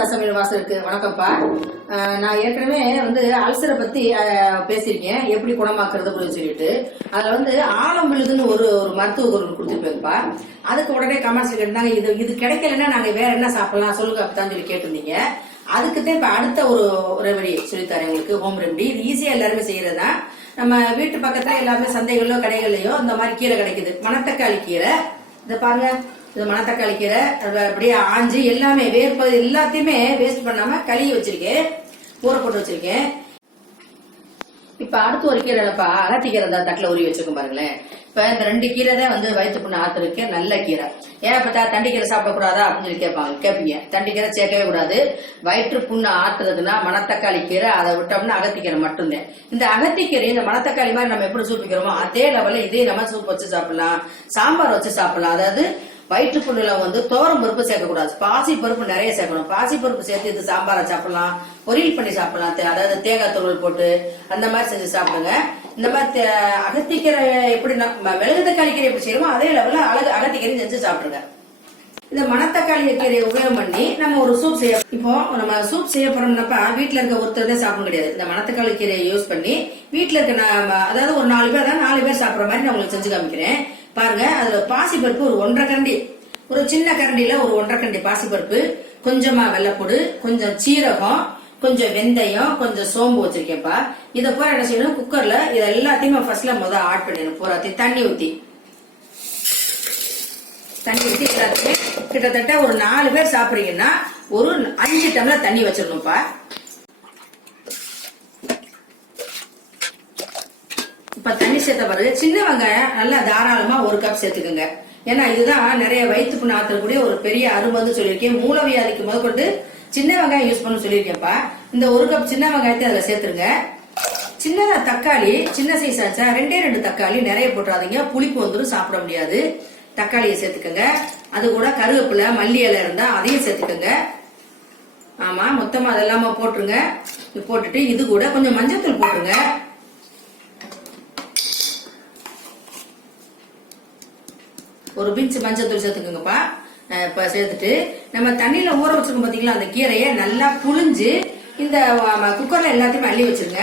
அமுதா சமையல் வணக்கம்ப்பா. நான் ஏற்கனவே வந்து அல்சரை பத்தி பேசியிருக்கேன். எப்படி குணமாக்குறது அப்படின்னு சொல்லிட்டு. அதுல வந்து ஆலம்பிழுதுன்னு ஒரு ஒரு மருத்துவ குரல் கொடுத்துருப்பேங்கப்பா அதுக்கு உடனே கமெண்ட்ஸ் கேட்டாங்க இது இது கிடைக்கலன்னா நாங்க வேற என்ன சாப்பிடலாம்? சொல்லுங்க அப்படித்தான் சொல்லி கேட்டிருந்தீங்க. அதுக்கு தான் இப்ப அடுத்த ஒரு ரெமெடி சொல்லித்தரேன் உங்களுக்கு ஹோம் ரெமெடி. இது ஈஸியா எல்லாருமே செய்யறதுதான் நம்ம வீட்டு பக்கத்துல எல்லாமே சந்தைகளோ கடைகள்லையோ இந்த மாதிரி கீரை கிடைக்குது. மணத்தக்காளி கீரை. இதை பாருங்க. இது மணத்தக்காளி கீரை அப்படியே ஆஞ்சு எல்லாமே வேர்ப்பது எல்லாத்தையுமே வேஸ்ட் பண்ணாம கழுவி வச்சிருக்கேன். ஊற போட்டு வச்சிருக்கேன். இப்ப அடுத்து ஒரு கீரை இல்லப்பா. அலத்தி கீரை தான் தட்டுல உருவி வச்சிருக்கோம் பாருங்களேன். இப்ப இந்த ரெண்டு கீரை தான் வந்து வயிற்று புண்ணு ஆத்துறதுக்கு நல்ல கீரை. ஏன் பார்த்தா தண்டி கீரை சாப்பிடக்கூடாதா அப்படின்னு சொல்லி கேட்பாங்க. கேட்பீங்க. தண்டி கீரை சேர்க்கவே கூடாது. வயிற்று புண்ணு ஆத்துறதுன்னா மணத்தக்காளி கீரை அதை விட்டோம்னா அகத்திக்கீரை மட்டும்தான். இந்த அகத்திக்கீரை இந்த மணத்தக்காளி மாதிரி நம்ம எப்படி சூப் வைக்கிறோமோ அதே லெவல்ல இதே நம்ம சூப் வச்சு சாப்பிடலாம். சாம்பார் வச்சு சாப்பிடலாம். அதாவது வயிற்று வந்து தோரம் பருப்பு சேர்க்கக்கூடாது. பாசி பருப்பு நிறைய சேர்க்கணும். பாசி பருப்பு சேர்த்து இது சாம்பாரை சாப்பிடலாம். பொரியல் பண்ணி சாப்பிடலாம். அதாவது தேங்காய் துருவல் போட்டு அந்த மாதிரி செஞ்சு சாப்பிடுங்க. இந்த மாதிரி தே- அகத்திக்கீரை எப்படி மிளகு தக்காளி கீரை எப்படி செய்யணுமோ அதே லெவலில் அழகு அகத்திக்கீரை செஞ்சு சாப்பிடுங்க. இந்த மணத்தக்காளி கீரையை உபயோகம் பண்ணி நம்ம ஒரு சூப் செய்ய இப்போ நம்ம சூப் செய்ய போறோம்னாப்பா வீட்டில் இருக்க ஒருத்தர் தான் சாப்பிட கிடையாது இந்த மணத்தக்காளி கீரையை யூஸ் பண்ணி வீட்டில் இருக்க நான் அதாவது ஒரு நாலு பேர் தான் நாலு பேர் சாப்பிட்ற மாதிரி நான் உங்களுக்கு செஞ்சு காமிக்கிறேன். பாருங்க அதுல பாசிப்பருப்பு ஒரு ஒன்றரை கரண்டி. ஒரு சின்ன கரண்டியில ஒரு ஒன்றரை கரண்டி பாசிப்பருப்பு. கொஞ்சமா வெள்ளப்பூடு கொஞ்சம் சீரகம் கொஞ்சம் வெந்தயம் கொஞ்சம் சோம்பு வச்சிருக்கேன்ப்பா இதை பூரா என்ன செய்யணும்? குக்கர்ல இது எல்லாத்தையுமே ஃபர்ஸ்ட்ல முதல் ஆட் பண்ணிடணும். பூராத்தையும் தண்ணி ஊத்தி. தண்ணி ஊற்றி எல்லாத்துக்குமே கிட்டத்தட்ட ஒரு நாலு பேர் சாப்பிடுறீங்கன்னா ஒரு அஞ்சு டம்ளர் தண்ணி வச்சிடணும்ப்பா இப்ப தண்ணி சேர்த்த பிறகு சின்ன வெங்காயம் நல்லா தாராளமா ஒரு கப் சேர்த்துக்கோங்க. ஏன்னா இதுதான் நிறைய வயிற்று புண்ணு ஒரு பெரிய அருமந்து சொல்லியிருக்கேன். மூலவியாதிக்கு முதற்கொண்டு சின்ன வெங்காயம் யூஸ் பண்ண சொல்லியிருக்கேன்ப்பா. இந்த ஒரு கப் சின்ன வெங்காயத்தை அதுல சேர்த்துருங்க. சின்னதா தக்காளி சின்ன சைஸ் ஆச்சா ரெண்டே ரெண்டு தக்காளி நிறைய போட்டுறாதீங்க. புளிப்பு வந்துடும் சாப்பிட முடியாது. தக்காளியை சேர்த்துக்கோங்க. அது கூட கருவேப்பிலை மல்லி இலை இருந்தா அதையும் சேர்த்துக்கோங்க. ஆமா மொத்தமா அதெல்லாம போட்டுருங்க. போட்டுட்டு இது கூட கொஞ்சம் மஞ்சள் தூள் போட்டுருங்க. ஒரு பிஞ்சு மஞ்சள் தூள் சேர்த்துக்கோங்கப்பா. இப்போ சேர்த்துட்டு நம்ம தண்ணியில ஊற வச்சிருக்கோம் பார்த்தீங்களா அந்த கீரையை நல்லா புழிஞ்சு இந்த குக்கரில் எல்லாத்தையுமே அள்ளி வச்சிருங்க.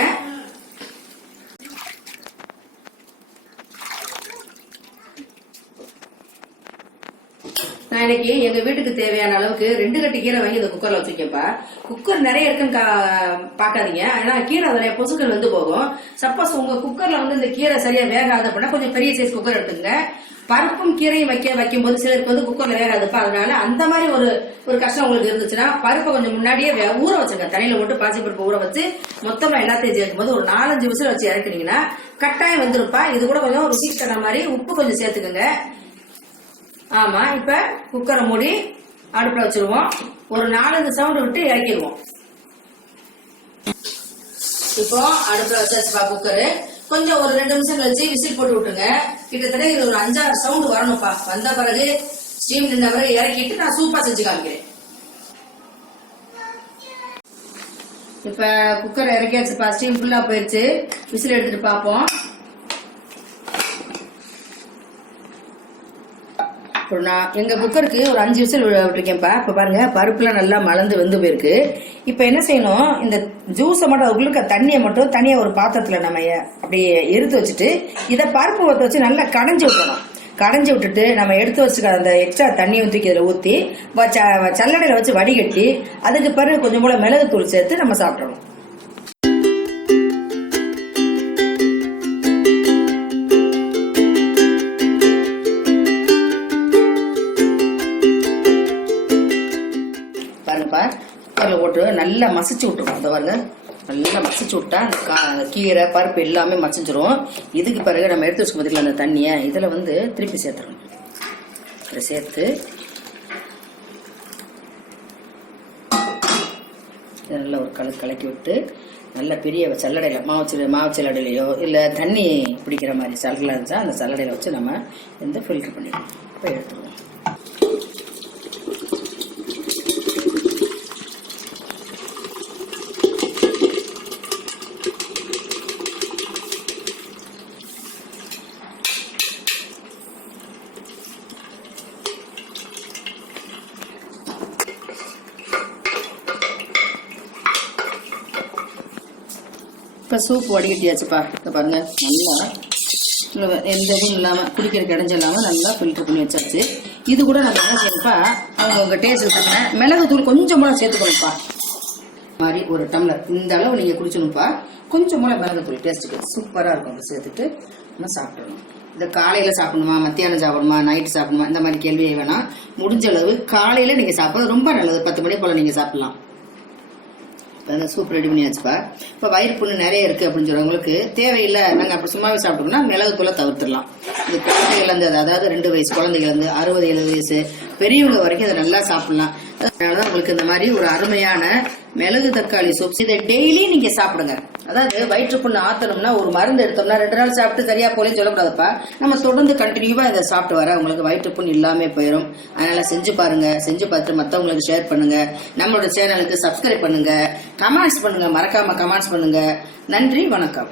நான் இன்னைக்கு எங்க வீட்டுக்கு தேவையான அளவுக்கு ரெண்டு கட்டு கீரை வாங்கி இந்த குக்கர்ல வச்சிருக்கேன்ப்பா. குக்கர் நிறைய இருக்குன்னு கா- பாக்காதீங்க ஏன்னா கீரை நிறைய பொசுக்கள் வந்து போகும். சப்போஸ் உங்க குக்கர்ல வந்து இந்த கீரை சரியா வேகாது அப்படின்னா கொஞ்சம் பெரிய சைஸ் குக்கர் எடுத்துங்க பருப்பும் கீரையும் வைக்க வைக்கும்போது சிலருக்கு வந்து குக்கர்ல வேகாதுப்பா. அதனால அந்த மாதிரி ஒரு ஒரு கஷ்டம் உங்களுக்கு இருந்துச்சுன்னா பருப்பை கொஞ்சம் முன்னாடியே ஊற வச்சுங்க தண்ணியில போட்டு பாசி பருப்பு ஊற வச்சு மொத்தமா எல்லாத்தையும் சேர்க்கும் போது ஒரு நாலஞ்சு விசில் வச்சு இறக்குனீங்கன்னா கட்டாயம் வந்துருப்பா இது கூட கொஞ்சம் ருசி தர மாதிரி உப்பு கொஞ்சம் சேர்த்துக்கோங்க. ஆமா இப்ப குக்கரை மூடி அடுப்புல வச்சிருவோம். ஒரு நாலஞ்சு சவுண்டு விட்டு இறக்கிடுவோம். இப்போ அடுப்புல வச்சாச்சுப்பா குக்கரு. கொஞ்சம் ஒரு ரெண்டு நிமிஷம் கழிச்சு விசில் போட்டு விட்டுங்க கிட்டத்தட்ட இது ஒரு அஞ்சாறு சவுண்ட் வரணும்ப்பா. வந்த பிறகு ஸ்டீம் நின்ற பிறகு இறக்கிட்டு நான் சூப்பா செஞ்சு காமிக்கிறேன். இப்ப குக்கர் இறக்கியாச்சுப்பா. ஸ்டீம் ஃபுல்லா போயிடுச்சு விசில் எடுத்துட்டு பார்ப்போம். இப்போ நான் எங்க குக்கருக்கு ஒரு அஞ்சு விசில் விட்டுருக்கேன்ப்பா. இப்போ பாருங்க பருப்புலாம் நல்லா மலர்ந்து வந்து போயிருக்கு. இப்போ என்ன செய்யணும்? இந்த ஜூஸை மட்டும் உள்ளுக்க தண்ணியை மட்டும் தனியாக ஒரு பாத்திரத்தில் நம்ம அப்படியே எடுத்து வச்சுட்டு இதை பருப்பு ஊற்ற வச்சு நல்லா கடைஞ்சி விட்டணும் கடைஞ்சி விட்டுட்டு நம்ம எடுத்து வச்சுக்க அந்த எக்ஸ்ட்ரா தண்ணி தூக்கி அதில் ஊற்றி சல்லடையில் வச்சு வடிகட்டி அதுக்கு பிறகு கொஞ்சம் போல தூள் சேர்த்து நம்ம சாப்பிடணும். பாருங்கப்பா. குக்கரில் போட்டு நல்லா மசிச்சு விட்டுருவோம் அதை பாருங்க. நல்லா மசிச்சு விட்டா அந்த கா- கீரை பருப்பு எல்லாமே மசிஞ்சிரும். இதுக்கு பிறகு நம்ம எடுத்து வச்சுக்க பார்த்தீங்களா அந்த தண்ணியை? இதில் வந்து திருப்பி சேர்த்துருவோம் இதை சேர்த்து நல்லா ஒரு கலக்கு கலக்கி விட்டு நல்ல பெரிய சல்லடையில் மாவு மாவு சல்லடையிலையோ இல்லை தண்ணி பிடிக்கிற மாதிரி சல்லடை இருந்துச்சா அந்த சல்லடையில் வச்சு நம்ம வந்து ஃபில்டர் பண்ணிடுவோம் இப்போ எடுத்துருவோம் இப்போ சூப் வடிகட்டியாச்சுப்பா. இப்போ பாருங்க நல்லா எந்த இதுவும் இல்லாமல் குடிக்கிற கிடைஞ்ச இல்லாமல் நல்லா ஃபில்டர் பண்ணி வச்சாச்சு. இது கூட நம்ம என்ன செய்யணும்ப்பா அவங்க உங்கள் டேஸ்ட் தக்க மிளகு தூள் கொஞ்சம் கூட சேர்த்துக்கணும்ப்பா. மாதிரி ஒரு டம்ளர் இந்த அளவு நீங்கள் குடிச்சணும்ப்பா. கொஞ்சம் கூட மிளகு தூள் டேஸ்ட்டுக்கு சூப்பராக இருக்கும். அதை சேர்த்துட்டு நம்ம சாப்பிடணும் இந்த காலையில் சாப்பிடணுமா மத்தியானம் சாப்பிடணுமா நைட்டு சாப்பிடணுமா இந்த மாதிரி கேள்வியே வேணாம். முடிஞ்ச அளவு காலையில் நீங்கள் சாப்பிட்றது ரொம்ப நல்லது. பத்து மணி போல் நீங்கள் சாப்பிட்லாம். அந்த சூப் ரெடி பண்ணியாச்சுப்பா இப்போ வயிறு புண்ணு நிறைய இருக்கு அப்படின்னு சொல்றவங்களுக்கு தேவையில்லை நாங்கள் அப்படி சும்மாவே சாப்பிட்டோம்னா மிளகு தூளை தவிர்த்துடலாம். இது குழந்தைகள் இருந்து அதாவது ரெண்டு வயசு குழந்தைகள் இருந்து அறுபது எழுபது வயசு பெரியவங்க வரைக்கும் இதை நல்லா சாப்பிடலாம். அதனாலதான் உங்களுக்கு இந்த மாதிரி ஒரு அருமையான மிளகு தக்காளி சூப் இதை டெய்லி நீங்க சாப்பிடுங்க. அதாவது வயிற்றுப்புண்ணு ஆத்தணும்னா ஒரு மருந்து எடுத்தோம்னா ரெண்டு நாள் சாப்பிட்டு சரியா போலேன்னு சொல்லக்கூடாதுப்பா. நம்ம தொடர்ந்து கண்டினியூவா இதை சாப்பிட்டு வர உங்களுக்கு வயிற்றுப்புண் இல்லாம போயிடும் அதனால செஞ்சு பாருங்க. செஞ்சு பார்த்துட்டு மத்தவங்களுக்கு ஷேர் பண்ணுங்க. நம்மளோட சேனலுக்கு சப்ஸ்கிரைப் பண்ணுங்க. கமெண்ட்ஸ் பண்ணுங்க. மறக்காம கமெண்ட்ஸ் பண்ணுங்க. நன்றி வணக்கம்.